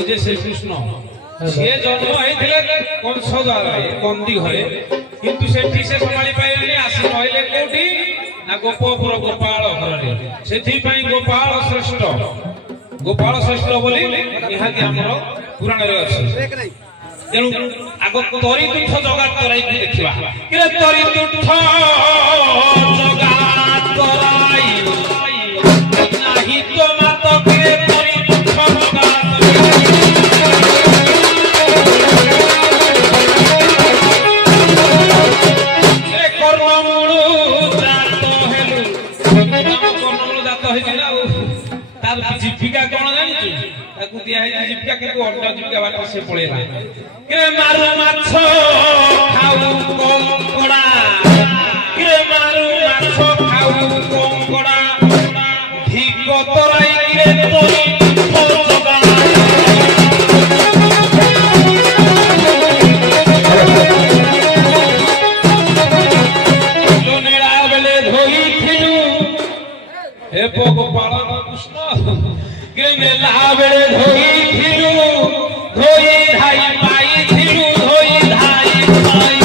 এই যে শ্রীকৃষ্ণ সে জন্ম হয়েছিল কংস দ্বারা কন্দি ঘরে, কিন্তু সেটি সে সম্ভাଳି পাইলেনি, আসি রহিলে কোটি না গোপপুর গোপাଳ ঘরে। ସେଥିପାଇଁ ଗୋପାଳ ଶ୍ରେଷ୍ଠ, ଗୋପାଳ ଶ୍ରେଷ୍ଠ ବୋଲି ନିହାତି ଆମର ପୁରାଣରେ ଅଛି। ତେଣୁ ଆଗ ତରି ତୁଠ ଜଗାତ କରାଇକି ଦେଖିବା। ତରି ତୁଠ ଜଗାତ କରାଇ ନାହିଁ ତ ମାତ ତରି ତୁଠ ଜଗାତ জীবিকা কোন জানিଛୁ তাକୁ ଦିଆ ହେଇଛି জীবিକା, କିନ୍ତୁ ଅନ୍ୟ জীবিକା ବାଟ ସେ ପଳେଇଲା। କେ ମାରୁ ମାଛ ଖାଉ କଙ୍କଡା, କେ ମାରୁ ମାଛ ଖାଉ କଙ୍କଡା, ଠିକ ତରାଇ କେ ତୋରି ଜଗା ଲୋନେଡ଼ା ବେଲେ ଧୋଇଥିଲୁ हे गोपाल कृष्ण के मेला बेले धोईथिलु, धोई धाई पाईथिलु, धोई धाई पाई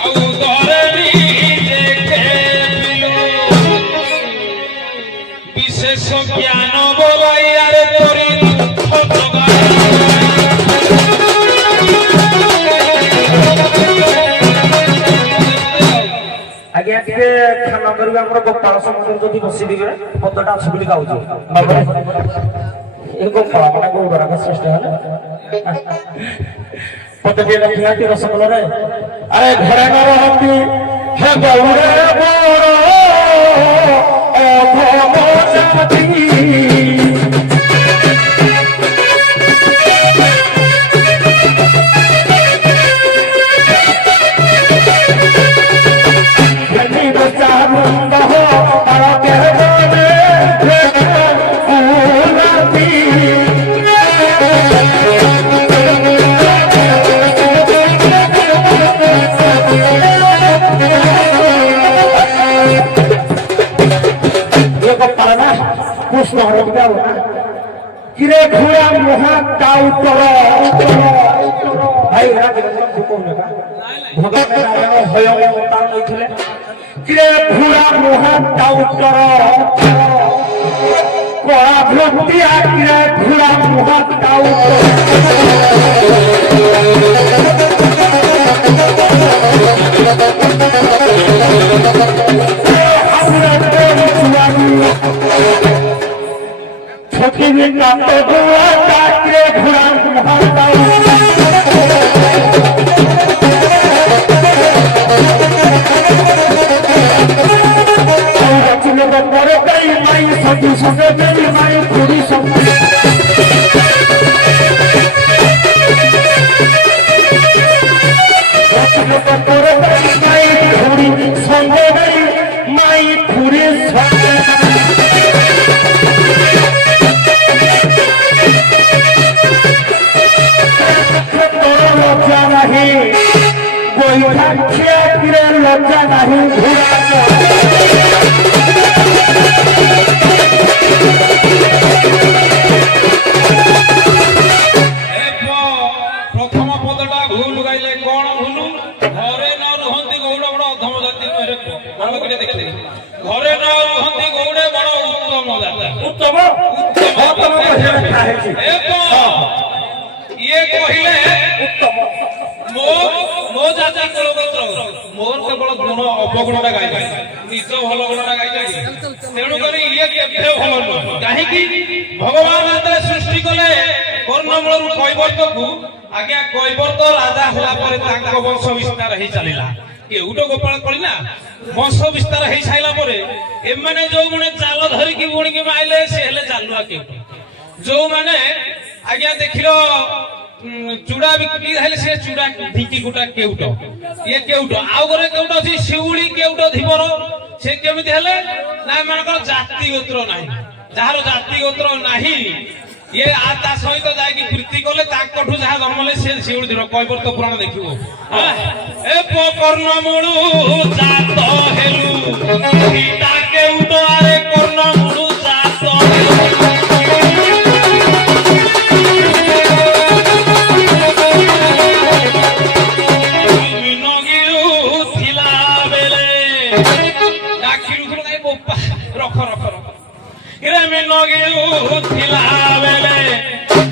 औ दरनी देखेथिलु विशेष ज्ञान बोलाइयार तोरी दुख जगा। आज्ञा टिके क्षमा करिवे, हमर गोपाल समुद्र जदि बसी दिबे पदटा अछि बोली गाउछु ए गोपाल माने गोबरा का श्रेष्ठ है पदटे रखिया ति रसमल रे। अरे घरे न रहती हे गौरे बोरो ओ भो जाती किरे घोड़ा मुहा टाउ करो भाई एरा के कोन का भगवान नारायण होय अवतार नइथले। किरे घोड़ा मुहा टाउ करो कोआ भक्तिया, किरे घोड़ा मुहा टाउ छोटी भी का तो दुआ काटे घुरा मुहाता चुने बरे कई माई सदी सदे मेरी माई पूरी सब चुने बरे कई माई पूरी संगे मेरी माई पूरी संगे लज्जा नहीं कोई खाखिया किरे लज्जा नहीं प्रथम पदटा भूल गाइले कौन भूलु घरे न रुहंती गौड़ बड़ अधम जाति भालो करे देखले घरे न रुहंती गौड़े बड़ उत्तम जाति उत्तम उत्तम ये कहिले उत्तम मो जाति कुलगोत्र मोर केवल गुण अपगुणटा गाई निज भल गुणटा गाई तेणु करी ये केभे भल न काहे कि भगवान आदरे सृष्टि कले कर्णमूल कैवर्त को आज्ञा कैवर्त राजा होला परे तांको वंश विस्तार हे चलिला केउटो गोपाल कली ना वंश विस्तार हे साइला परे एमाने जो गुणे चाल धरि कि बुणी कि माइले से हेले चालुआ केउटो जो माने आज्ञा देखिलो चूड़ा बिक्री हेले से चूड़ा ढिकी गुटा केउटो ये केउटो आउ गरे केउटो अछि शिउली केउटो धिबर से केमिति हेले ना मानकर जाति गोत्र नाही जहार जाति गोत्र नाही ये आता सहित जाय कि प्रीति कले ताकठु जहा जन्मले से शिउली धिर कैवर्त पुराण देखिबो ए कर्णमूल ତାକେ ଉଡ଼ାରେ କର୍ଣ୍ଣ ମୁଳୁ ଚାଷ ମିନଗିରୁ ଥିଲା ବେଲେ ଡାକିରୁ ନାଇଁ ବୋପା ରଖ ରଖ ରଖ ରେ ମିନଗିରୁ ଥିଲା ବେଲେ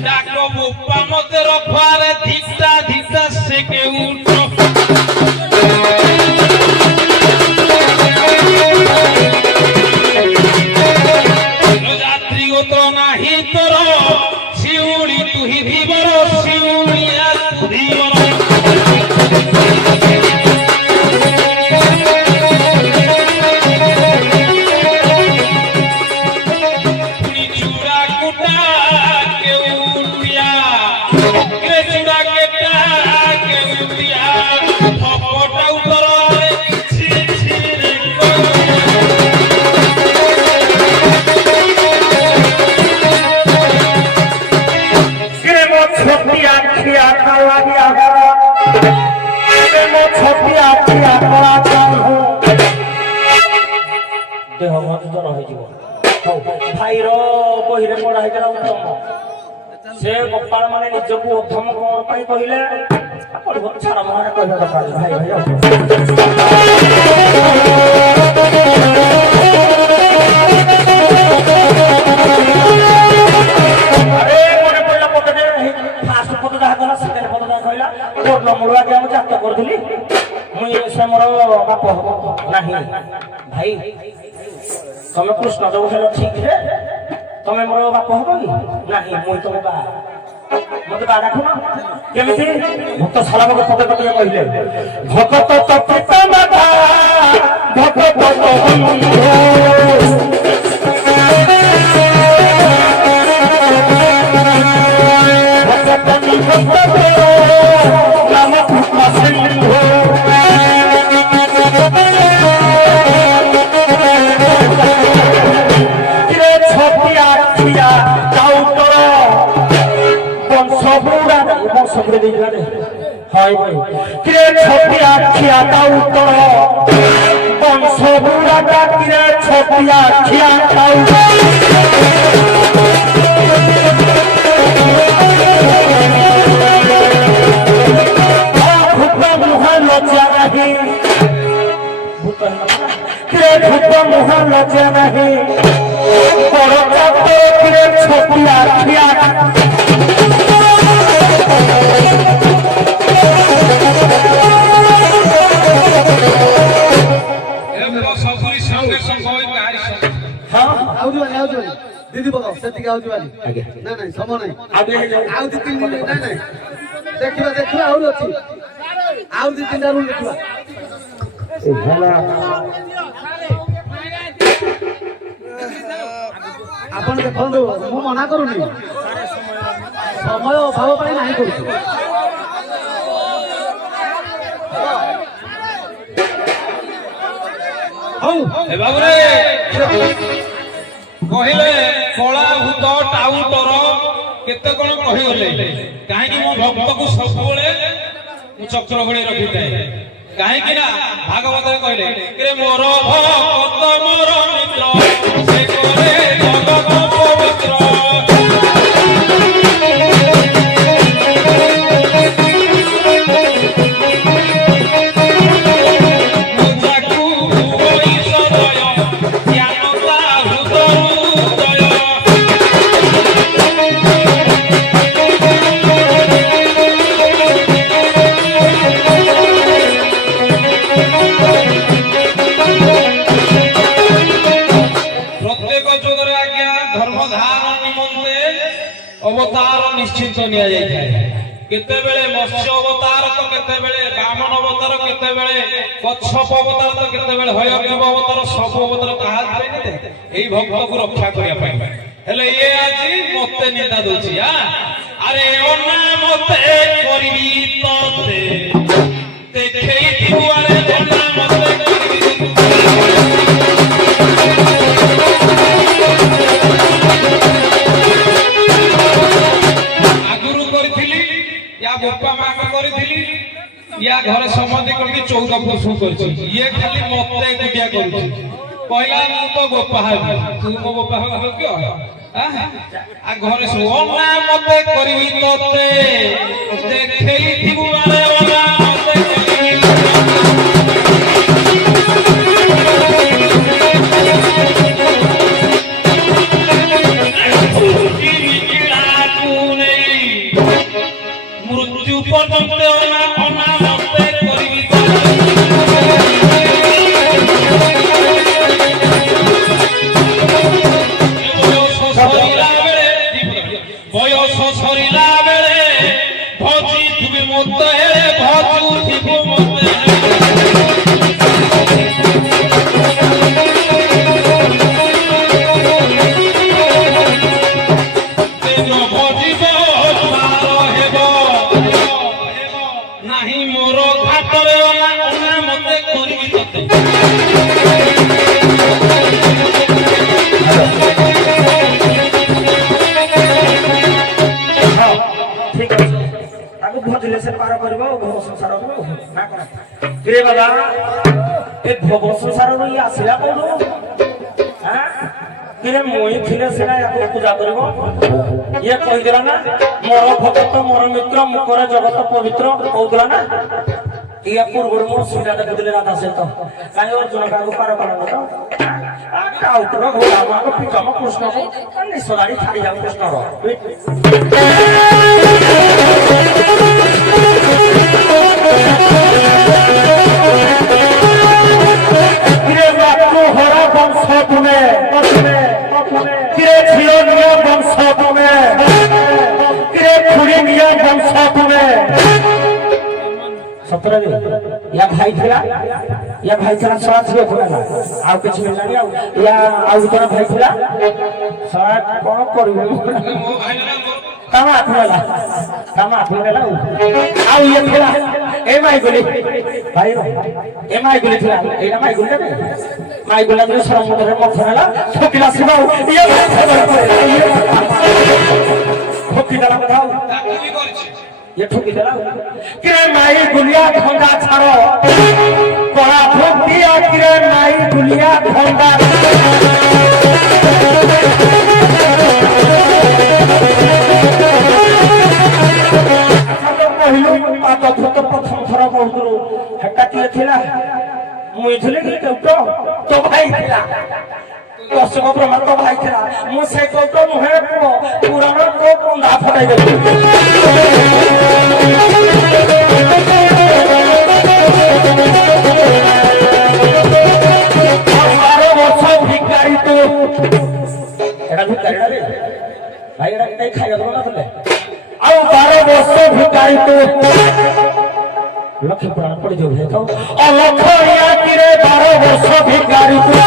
ডাক বোপা মতে রখারে ধিটা ধিটা সে কেউ যাত্রী গোত্র নাহি তোর শিউড়ি তুহি ধীবর শিউড়িয়া ধীবর ଦେହ ମତ ରହିଯିବ ଭାଇର ବହିରେ ପଢା ହେଇଥିଲା ଉତ୍ତମ ସେ ଗୋପାଳ ମାନେ ନିଜକୁ ଉତ୍ତମ କଣ ପାଇଁ କହିଲେ ପଢିବ ଛାଡ ମହାରେ କହିବା କଥା ଭାଇ ଭାଇ ଆରେ ମନେ ପଡିଲା ପଦରେ ଫାଷ୍ଟ ପଦ ଯାହା କଲା ସେକେଣ୍ଡ ପଦ ଯାହା କହିଲା କୋର୍ଟ ମୂଳ ଆগে ମୁଁ ଚାଷ କରୁଥିଲି ମୁଇଁ ସେ ମୋର ବାପ ହବ ନାହିଁ ଭାଇ ତମେ କୃଷ୍ଣ ଯୋଉ ହେଲ ଠିକ ରେ ତମେ ମୋର ବାପ ହବ କି ନାହିଁ ମୁଇଁ ତମ ବା ମତେ ବା ଡାକୁନ କେମିତି ଭକ୍ତ ସାରାବକ ପଦେ ପଦେ କହିଲେ ଭଗତ ତ ପିତା ମାତା ଭଗତ নাম কৃষ্ণ সিংহ সবরে দিলা রে হয় ভাই কিরে ছপিয়া খিয়া দাও তোর বংশ বুড়াটা কিরে ছপিয়া খিয়া দাও ভুকা মুহা লজ্জা নাহি কিরে ভুকা মুহা লজ্জা নাহি বড় চাপ কিরে ছপিয়া খিয়া दीदी बताओ सेठी के आउजी वाली ना नहीं समय नहीं आउ दी तीन दिन नहीं नहीं देखिबा देखिबा आउर अछि आउ दी तीन दिन देखिबा ए भला आपण देखंदो मु मना करूनी समय अभाव पाई नाही करू हौ ए बाबू रे କହିଲେ କଳା ଭୂତ ଟାଉଟର କେତେ କଣ କହିଗଲେ କାହିଁକି ମୋ ଭକ୍ତକୁ ସବୁବେଳେ ମୁଁ ଚକ୍ର ଘୋଡେଇ ରଖିଥାଏ କାହିଁକି ନା ଭାଗବତରେ କହିଲେ ରେ ମୋର ଭକ୍ତ ମୋର ମିତ୍ର ସେ କରେ ଜଗତ ପବିତ୍ର ଅବତାର ନିଶ୍ଚିତ ନିଆଯାଇଥାଏ କେତେବେଳେ ମତ୍ସ୍ୟ ଅବତାର ତ କେତେବେଳେ ବାମନ ଅବତାର କେତେବେଳେ କଚ୍ଛପ ଅବତାର ତ କେତେବେଳେ ହୟଗ୍ରୀବ ଅବତାର ସବୁ ଅବତାର କାହା ପାଇଁ ଏଇ ଭକ୍ତକୁ ରକ୍ଷା କରିବା ପାଇଁ ହେଲେ ଇଏ ଆଜି ମତେ ନିନ୍ଦା ଦଉଛି ଆରେ ଅନା ମତେ କରିବି ତତେ ଦେଖେଇ ତୁଆରେ ଅନା ମତେ କରିବି गोपा मांग करी या घरे समझे करके 14 पुरुष करछि ये खाली मते गुटिया करूछि କହିଲା ମୁଁ ତ ଗୋପା ହେବି ତୁ ମୋ ଗୋପା ହେବୁ କିଅ ଆ ଘରେ ଶୁ ଅନା ମତେ କରିବି ତତେ ଦେଖେଇଥିବୁ ଆରେ ଅନା ମତେ মৃত্যু পর্যন্ত অনা অনা মতে করিবি বয়স সরিলা বেড়ে ভজি থিবি মতে ভজু থিবু মতে ନାହିଁ ମୋର ଘାଟରେ ଅନା ଅନା ମତେ କରିବି ତତେ ঠিক আছে তাকে ভজিলে সে পার করব ভব সংসার হব না করা রে বাবা এ ভব সংসার রই আসিলা কোন হ্যাঁ কিরে মই ছিলে সেনা ইয়াকে পূজা করব ইয়ে কই দিলা না মোর ভক্ত মোর মিত্র মুখরে জগত পবিত্র কইলা না ইয়া পূর্বর মোর সুজা দেখুলে রাধা সে তো কাই অর্জুন কাকু পার করা তো কাউ তো ঘোড়া মাকে পিকাম কৃষ্ণ কো নিসলাড়ি ছাড়ি যাও কৃষ্ণ র কিরে বাপু হরা বংশ তুমি কিরে ছিল নিয়া বংশ তুমি কিরে খুড়ি নিয়া বংশ তুমি সতরা ইয়া ভাই ଥିଲା ସଳା ଝିଅ ଥିଲା ନା ଆଉ କିଛି ମିଳିଲାନି ଆଉ ଜଣେ ଭାଇ ଥିଲା ସଳା କଣ କରିବ କାମ ଆଠୁଲା ଆଉ ଇଏ ଥିଲା ଏ ମାଇ ଗୁଲି ଭାଇ ଏ ମାଇ ଗୁଲି ଥିଲା ଏଇଟା ମାଇ ଗୁଲି ନେବେ ମାଇ ଗୁଲା ଯୋଉ ସମୁଦ୍ରରେ ମଠ ହେଲା ଠକିଲା ଶିବ ଇଏ ଠକିଦେଲା କଥା ये ठुकी देला किरे माई गुलिया ठंडा छाड़ो कोड़ा ठोक दिया किरे माई गुलिया ठंडा पहिलो पात भूत प्रथम थर कहतुरु हेटा किए थिला मुई थिले कि तो भाई थिला दर्शक ब्रह्मा तो भाई थिला मु से कहतो मुहे पुराण को कंधा फटाई देली भाई खाइबा ना आ 12 वर्ष भिकारी तो लक्ष्य पुराण पढ़ जो तो अलखया किरे 12 वर्ष भिकारी तो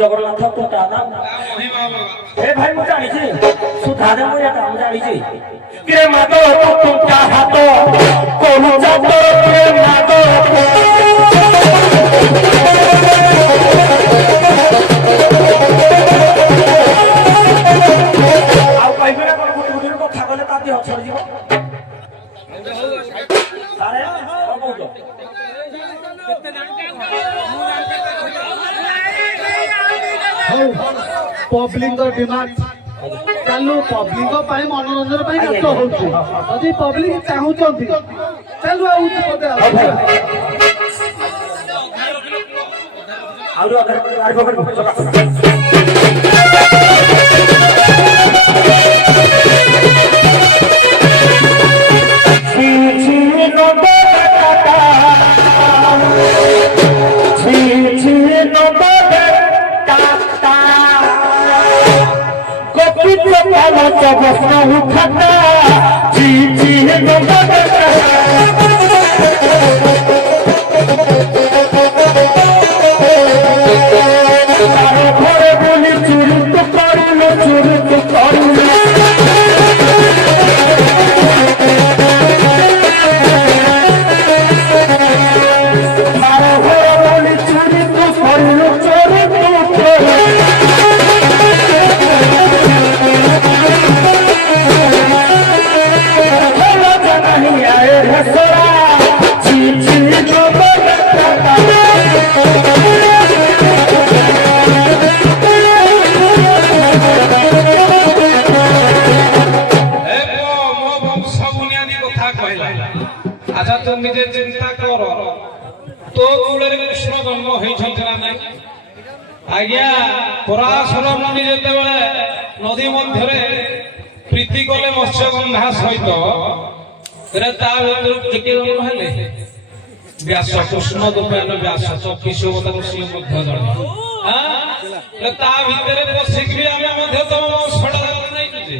जगन्नाथ तो दादा ए भाई मु जानी छी सुधा दे मु या काम जानी छी किरे मातो तुम क्या हातो कोनु जातो किरे मातो आउ पाइबे ना कोन गुटी गुटी कथा कहले ताती हछड़ जीव अरे कौन कहतो केते जानते पब्लिक डिमांड चालू पब्लिक मनोरंजन नाच होती पब्लिक चाहूंगी चालू ପରାଶର ମୁନି ଯେତେବେଳେ ନଦୀ ମଧ୍ୟରେ ପ୍ରୀତି କଲେ ମତ୍ସ୍ୟଗନ୍ଧା ସହିତ ତା ଭିତରୁ ଟିକେ ହେଲେ ବ୍ୟାସ କୃଷ୍ଣ ଦୁର୍ବାନ ବ୍ୟାସ ଚକ୍ଷୁଷ ଋଷି ମଧ୍ୟ ଜଣେ ତା ଭିତରେ ପଶିକି ଆମେ ମଧ୍ୟ ତମ ବଂଶଟା ନେଇଛୁ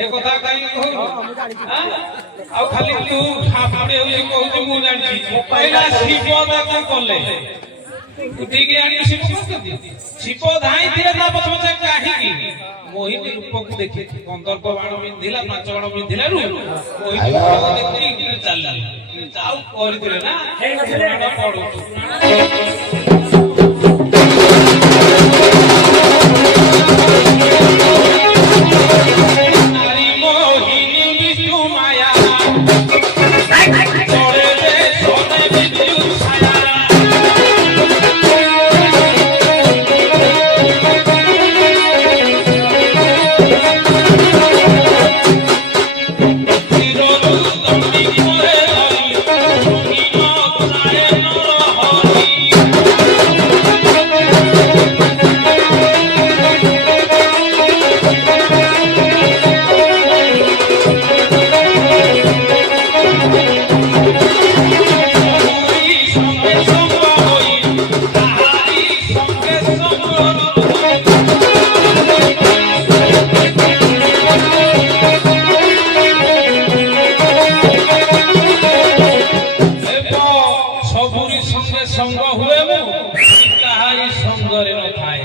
ଏ କଥା କାହିଁକି କହୁଛୁ ଆଉ ଖାଲି ତୁ ଖାପଡ଼ି ହଉଛି କହୁଛୁ ମୁଁ ଜାଣିଛି ଶିବ ତାକୁ କଲେ ଉଠିକି ଆଣି ଶିବ କରୁଛନ୍ତି ଶିବ ଧାଇଁଥିଲେ ତା ପଛ ପଛେ କାହିଁକି ମୋହିନୀ ରୂପକୁ ଦେଖି କନ୍ଦର୍ପ ବାଣ ପିନ୍ଧିଲା 5 ବାଣ ପିନ୍ଧିଲାରୁ ମୋହିନୀ ରୂପକୁ ଦେଖି ଚାଲିଲା ଆଉ କରିଥିଲେ ନା ପଢୁଛୁ ସଙ୍ଗ ହୁଏ ମୁଁ କାହାରି ସଙ୍ଗରେ ନଥାଏ।